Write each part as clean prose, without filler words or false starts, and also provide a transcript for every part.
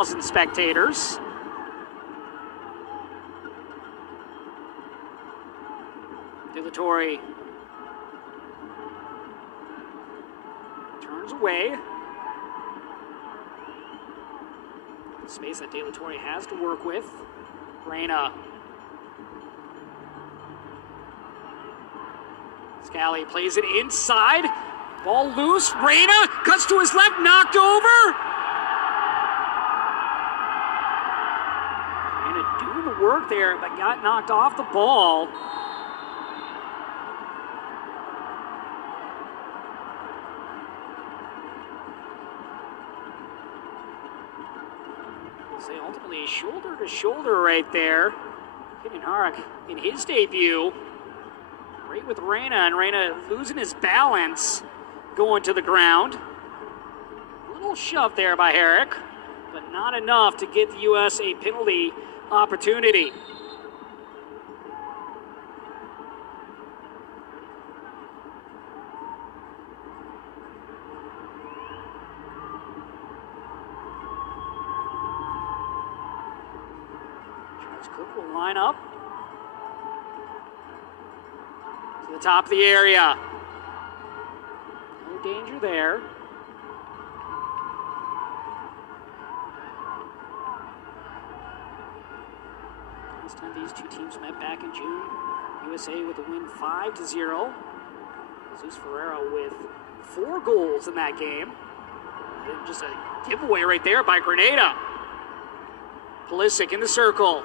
1,000 spectators. De La Torre turns away. Space that De La Torre has to work with. Reyna. Scally plays it inside. Ball loose. Reyna cuts to his left, knocked over. Reyna doing the work there, but got knocked off the ball. Say ultimately shoulder to shoulder right there. Hitting Harak in his debut. Right with Reyna, and Reyna losing his balance going to the ground. A little shove there by Herrick, but not enough to get the U.S. a penalty opportunity. Cook will line up to the top of the area. No danger there. Last time these two teams met back in June, USA with a win 5-0. Jesus Ferreira with 4 goals in that game. And just a giveaway right there by Granada. Pulisic in the circle.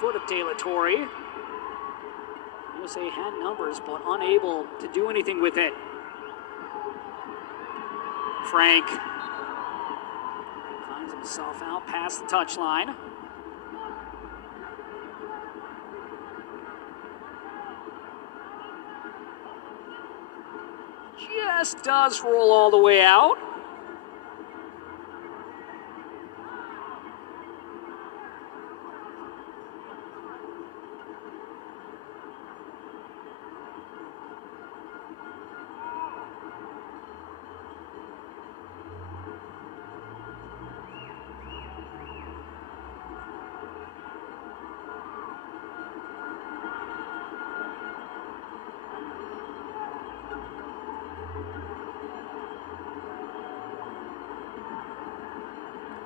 Foot of De La Torre. USA had numbers, but unable to do anything with it. Frank finds himself out past the touchline. Just does roll all the way out.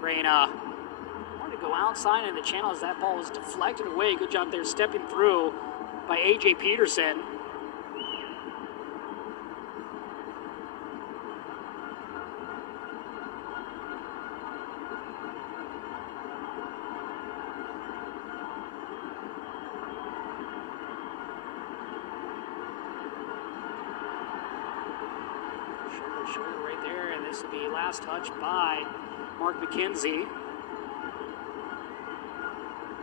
Reyna wanted to go outside in the channel as that ball was deflected away. Good job there stepping through by A.J. Peterson. Shoulder right there, and this will be last touch by Mark McKenzie.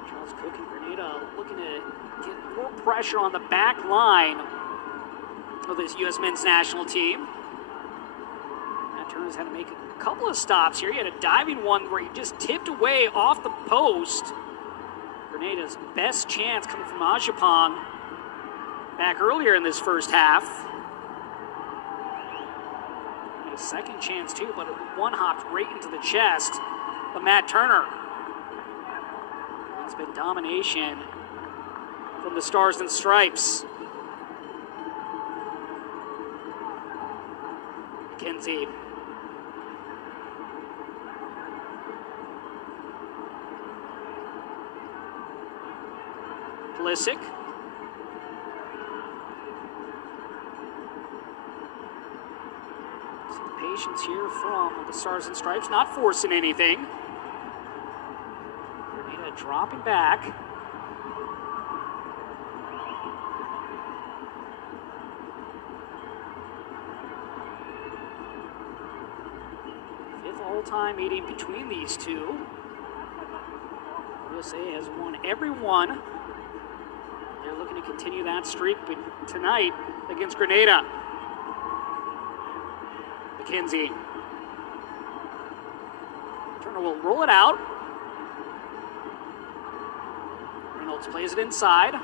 Charles Cook and Granada looking to get more pressure on the back line of this U.S. men's national team. Matt Turner's had to make a couple of stops here. He had a diving one where he just tipped away off the post. Granada's best chance coming from Ajapong back earlier in this first half. A second chance too, but one hopped right into the chest of Matt Turner. It's been domination from the Stars and Stripes. McKenzie. Pulisic. Patience here from the Stars and Stripes, not forcing anything. Granada dropping back. Fifth all-time meeting between these two. USA has won every one. They're looking to continue that streak tonight against Granada. McKenzie. Turner will roll it out. Reynolds plays it inside.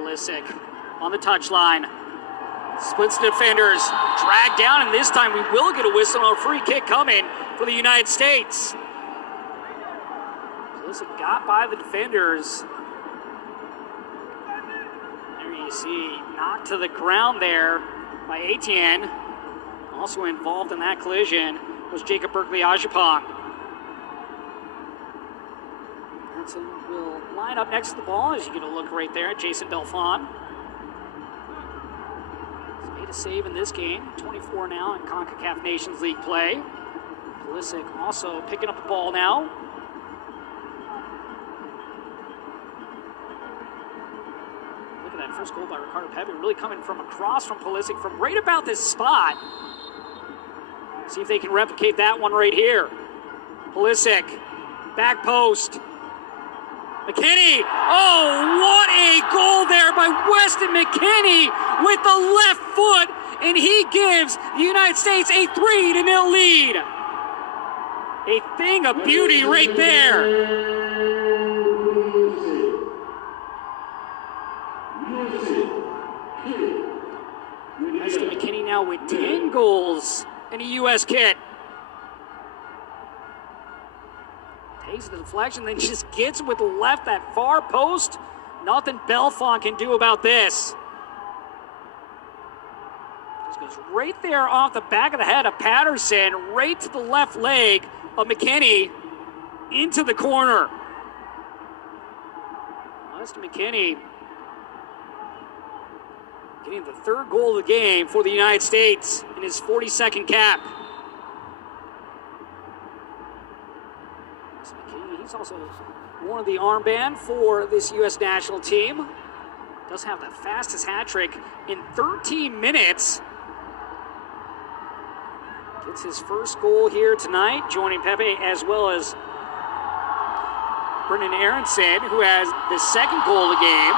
Pulisic on the touchline. Splits the defenders, dragged down, and this time we will get a whistle on a free kick coming for the United States. Pulisic got by the defenders. There you see, knocked to the ground there by Etienne. Also involved in that collision was Jacob Berkeley-Ajapong. Aronson will line up next to the ball as you get a look right there at Jason Belfon. He's made a save in this game, 24 now in CONCACAF Nations League play. Pulisic also picking up the ball now. Look at that first goal by Ricardo Pepe, really coming from across from Pulisic from right about this spot. See if they can replicate that one right here. Pulisic, back post. McKinney, oh, what a goal there by Weston McKinney with the left foot, and he gives the United States a 3-0 lead. A thing of beauty right there. Weston McKinney now with 10 goals in a U.S. kit. Takes the deflection, then just gets with the left, that far post. Nothing Belfon can do about this. Just goes right there off the back of the head of Patterson, right to the left leg of McKinney, into the corner. Weston McKinney getting the third goal of the game for the United States in his 42nd cap. He's also worn the armband for this U.S. national team. Does have the fastest hat trick in 13 minutes. Gets his first goal here tonight, joining Pepe as well as Brendan Aronson, who has the second goal of the game.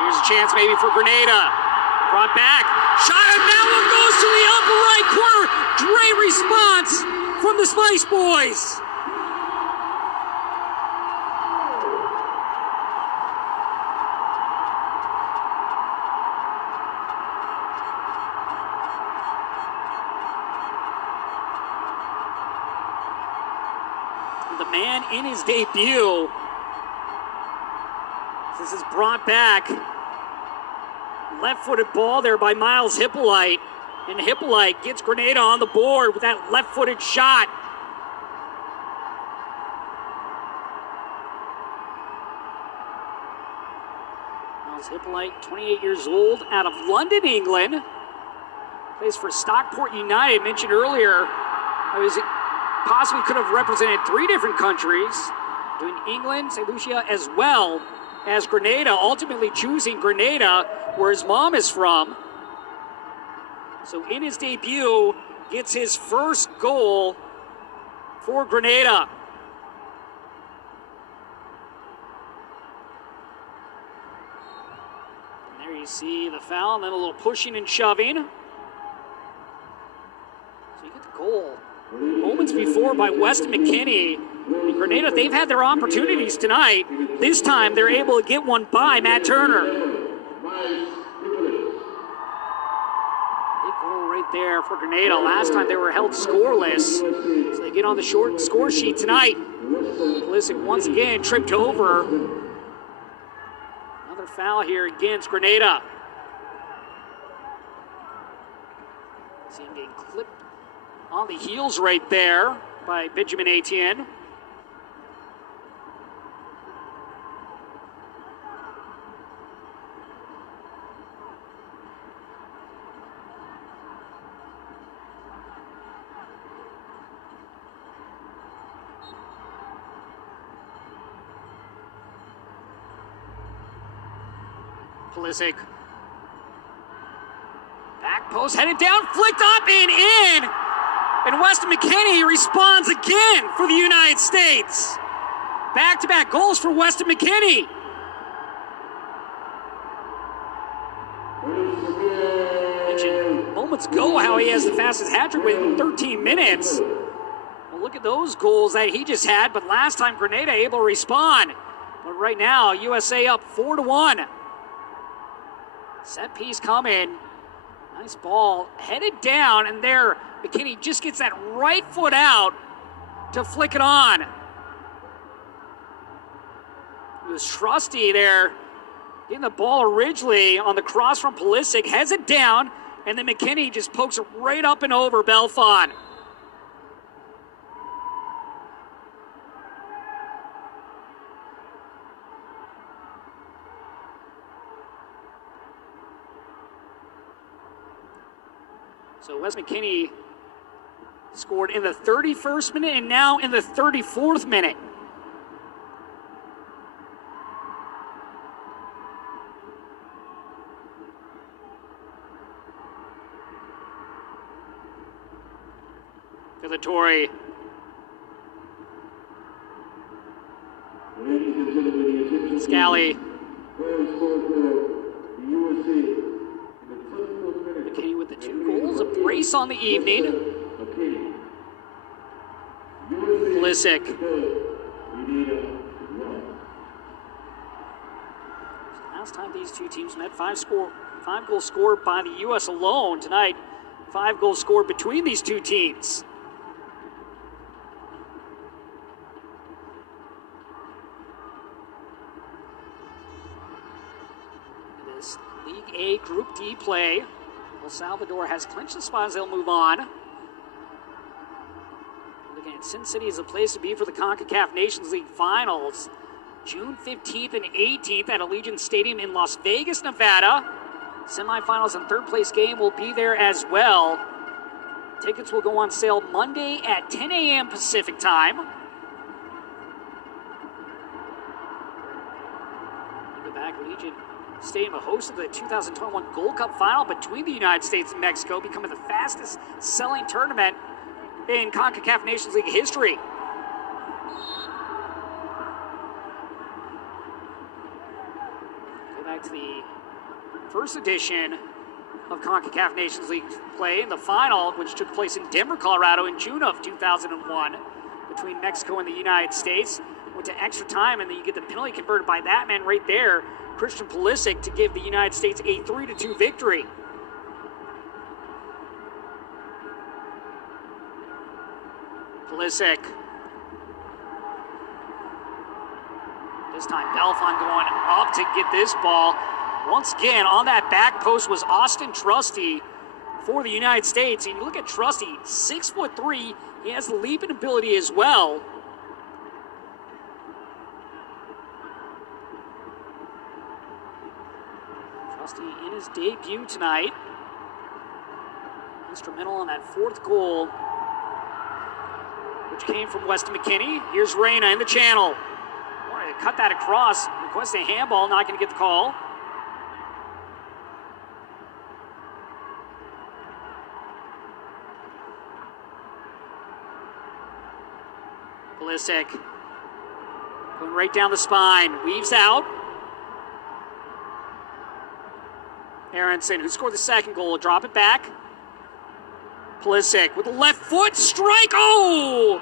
Here's a chance maybe for Grenada. Brought back, shot, and that one goes to the upper right corner. Great response from the Spice Boys. The man in his debut. This is brought back. Left-footed ball there by Miles Hippolyte. And Hippolyte gets Grenada on the board with that left-footed shot. Miles Hippolyte, 28 years old, out of London, England. Plays for Stockport United, mentioned earlier. Possibly could have represented 3 different countries, doing England, St. Lucia, as well as Grenada, ultimately choosing Grenada, where his mom is from. So in his debut, gets his first goal for Grenada. And there you see the foul, and then a little pushing and shoving. So you get the goal. Moments before by Weston McKinney. And Grenada, they've had their opportunities tonight. This time they're able to get one by Matt Turner. Big goal right there for Grenada. Last time they were held scoreless. So they get on the short score sheet tonight. Pulisic once again tripped over. Another foul here against Grenada. See him getting clipped on the heels right there by Benjamin Etienne. Pulisic. Back post, headed down, flicked up and in. And Weston McKinney responds again for the United States. Back-to-back goals for Weston McKinney. Mentioned moments ago how he has the fastest hat-trick within 13 minutes. Well, look at those goals that he just had, but last time Grenada able to respond. But right now, USA up 4-1. Set piece coming. Nice ball. Headed down, and there, McKinney just gets that right foot out to flick it on. It was Trusty there, getting the ball originally on the cross from Pulisic, heads it down, and then McKinney just pokes it right up and over Belfon. So Wes McKinney scored in the 31st minute and now in the 34th minute. Villatore. Scally. McKinney with the 2 goals, a brace on the evening. Pulisic. Last time these two teams met, 5 goals scored by the U.S. alone. Tonight, 5 goals scored between these two teams. This League A Group D play. El Salvador has clinched the spot as they'll move on. Looking at Sin City as a place to be for the CONCACAF Nations League Finals. June 15th and 18th at Allegiant Stadium in Las Vegas, Nevada. Semifinals and third place game will be there as well. Tickets will go on sale Monday at 10 a.m. Pacific time. The back Allegiant Stadium hosted the 2021 Gold Cup final between the United States and Mexico, becoming the fastest selling tournament in CONCACAF Nations League history. Go back to the first edition of CONCACAF Nations League play in the final, which took place in Denver, Colorado in June of 2001 between Mexico and the United States. Went to extra time, and then you get the penalty converted by that man right there, Christian Pulisic, to give the United States a 3-2 victory. Pulisic. This time Belfon going up to get this ball. Once again, on that back post was Austin Trusty for the United States. And you look at Trusty, 6'3". He has the leaping ability as well. Trusty in his debut tonight. Instrumental in that 4th goal, which came from Weston McKinney. Here's Reyna in the channel. Wanted to cut that across. Request a handball, not going to get the call. Pulisic going right down the spine. Weaves out. Aronson, who scored the 2nd goal, will drop it back. Pulisic with the left foot strike. Oh!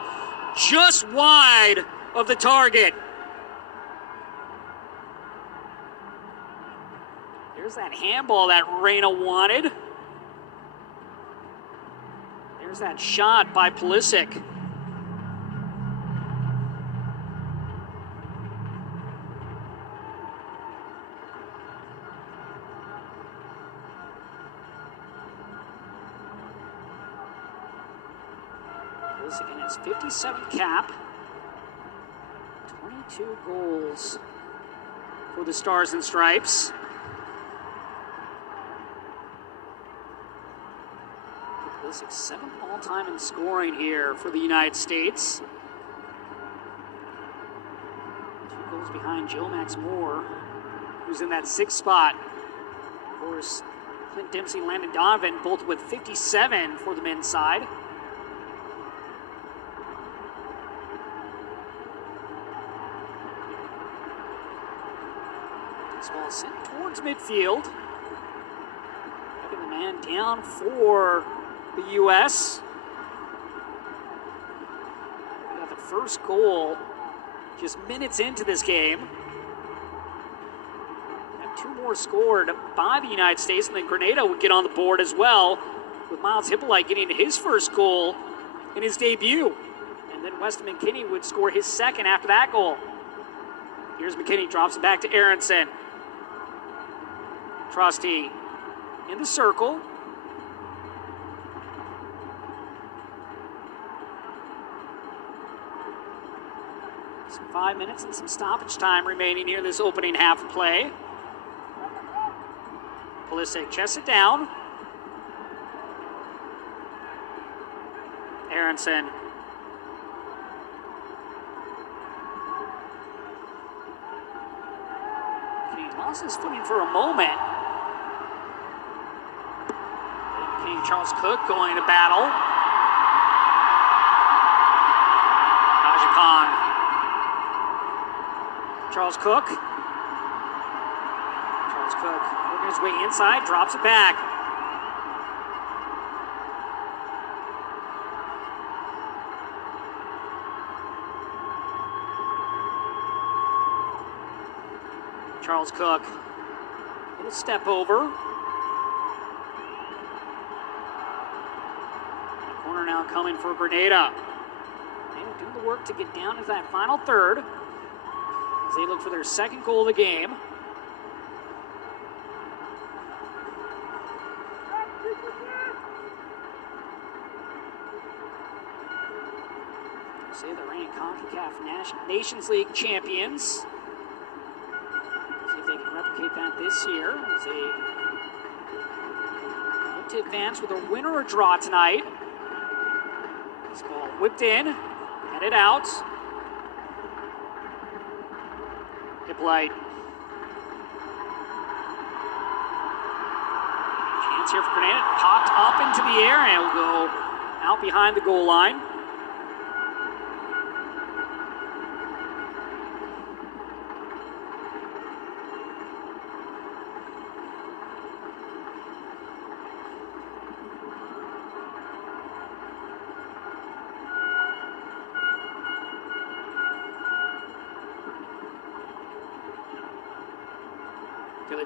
Just wide of the target. There's that handball that Reyna wanted. There's that shot by Pulisic. In his 57th cap, 22 goals for the Stars and Stripes. Pulisic 7th all-time in scoring here for the United States. 2 goals behind Joe Max Moore, who's in that 6th spot. Of course, Clint Dempsey, Landon Donovan, both with 57 for the men's side. This ball sent towards midfield. Having the man down for the U.S. We got the first goal just minutes into this game. We have 2 more scored by the United States, and then Grenada would get on the board as well, with Miles Hippolyte getting his first goal in his debut. And then Weston McKinney would score his second after that goal. Here's McKinney, drops it back to Aronson. Trusty in the circle. Some 5 minutes and some stoppage time remaining here in this opening half of play. Pulisic chests it down. Aronson. He lost his footing for a moment. King Charles Cook going to battle. Ajapong. Charles Cook. Charles Cook working his way inside, drops it back. Charles Cook, little step over. Corner now coming for Grenada. Grenada doing the work to get down into that final third as they look for their second goal of the game. Say the reigning CONCACAF Nations League champions. See if they can replicate that this year as they look to advance with a win or a draw tonight. This ball whipped in, headed out. Hippolyte. Chance here for Grenada. Popped up into the air and will go out behind the goal line.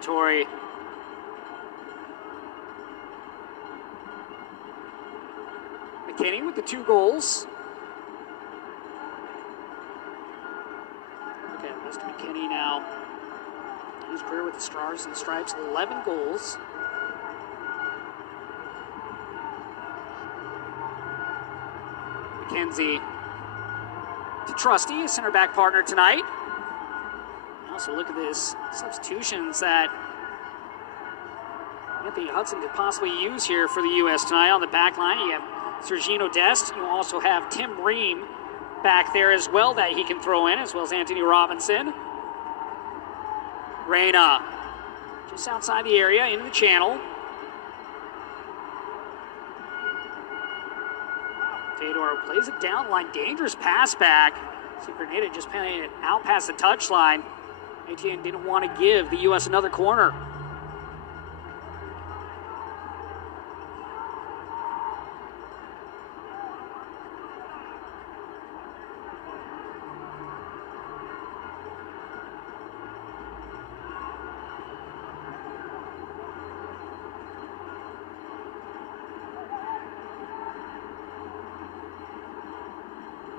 Tory. McKinney with the 2 goals. Look at Mr. McKinney now. His career with the Stars and Stripes, 11 goals. McKenzie to Trusty, a center back partner tonight. Also, look at this substitutions that Anthony Hudson could possibly use here for the U.S. tonight on the back line. You have Sergino Dest. You also have Tim Ream back there as well that he can throw in, as well as Anthony Robinson. Reyna just outside the area, into the channel. Theodore plays it down line. Dangerous pass back. See Grenada just playing it out past the touchline. ATN didn't want to give the U.S. another corner.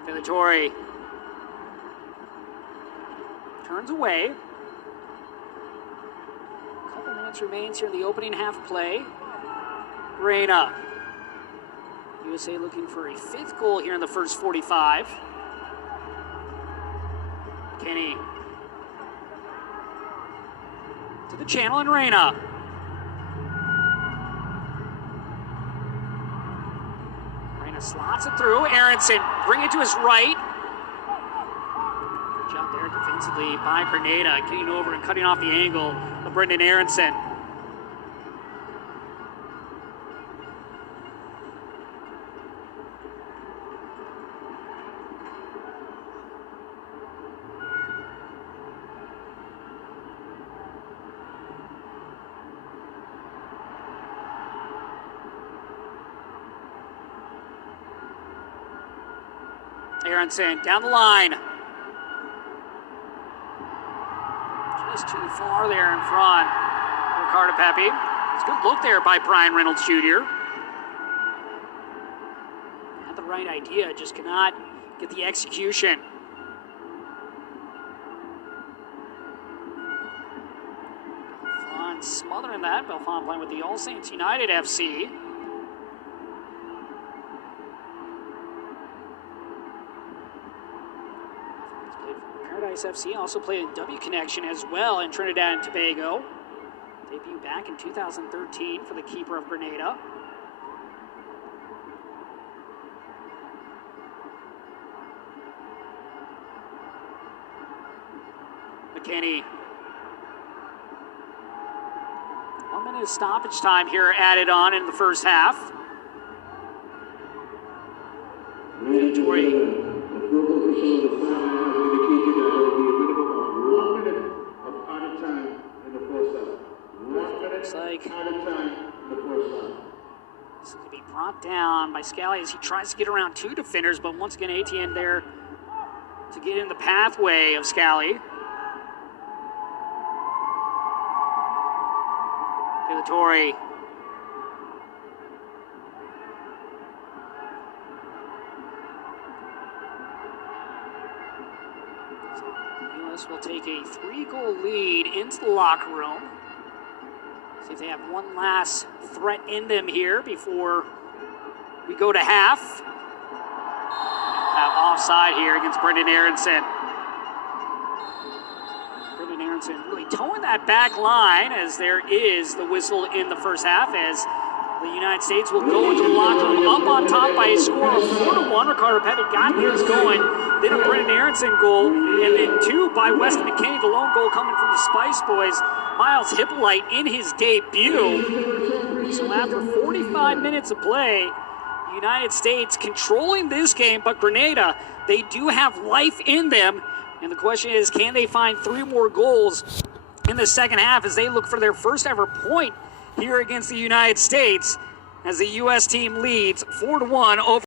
Villatori turns away. A couple minutes remains here in the opening half play. Reyna. USA looking for a 5th goal here in the first 45. Kenny to the channel and Reyna. Reyna slots it through. Aronson bring it to his right. Good job there defensively by Grenada, getting over and cutting off the angle of Brendan Aronson. Aronson down the line. Just too far there in front. Ricardo Pepe. It's a good look there by Brian Reynolds Jr. Had the right idea, just cannot get the execution. Belfont smothering that. Belfont playing with the All Saints United FC. Paradise FC also played in W Connection as well in Trinidad and Tobago. Debut back in 2013 for the keeper of Grenada. McKinney. 1 minute of stoppage time here added on in the first half. Tory. Looks like this is going to be brought down by Scally as he tries to get around two defenders, but once again, ATN there to get in the pathway of Scally. Tory. The U.S. will take a 3-goal lead into the locker room. See if they have one last threat in them here before we go to half. Have offside here against Brendan Aronson. Brendan Aronson really towing that back line as there is the whistle in the first half as the United States will go into the locker room up on top by a score of 4-1. Ricardo Pepe got things going. Then a Brendan Aronson goal, and then two by Weston McKinney, the lone goal coming from the Spice Boys. Miles Hippolyte in his debut. So after 45 minutes of play, the United States controlling this game, but Grenada, they do have life in them. And the question is, can they find 3 more goals in the second half as they look for their first ever point here against the United States as the U.S. team leads 4-1 over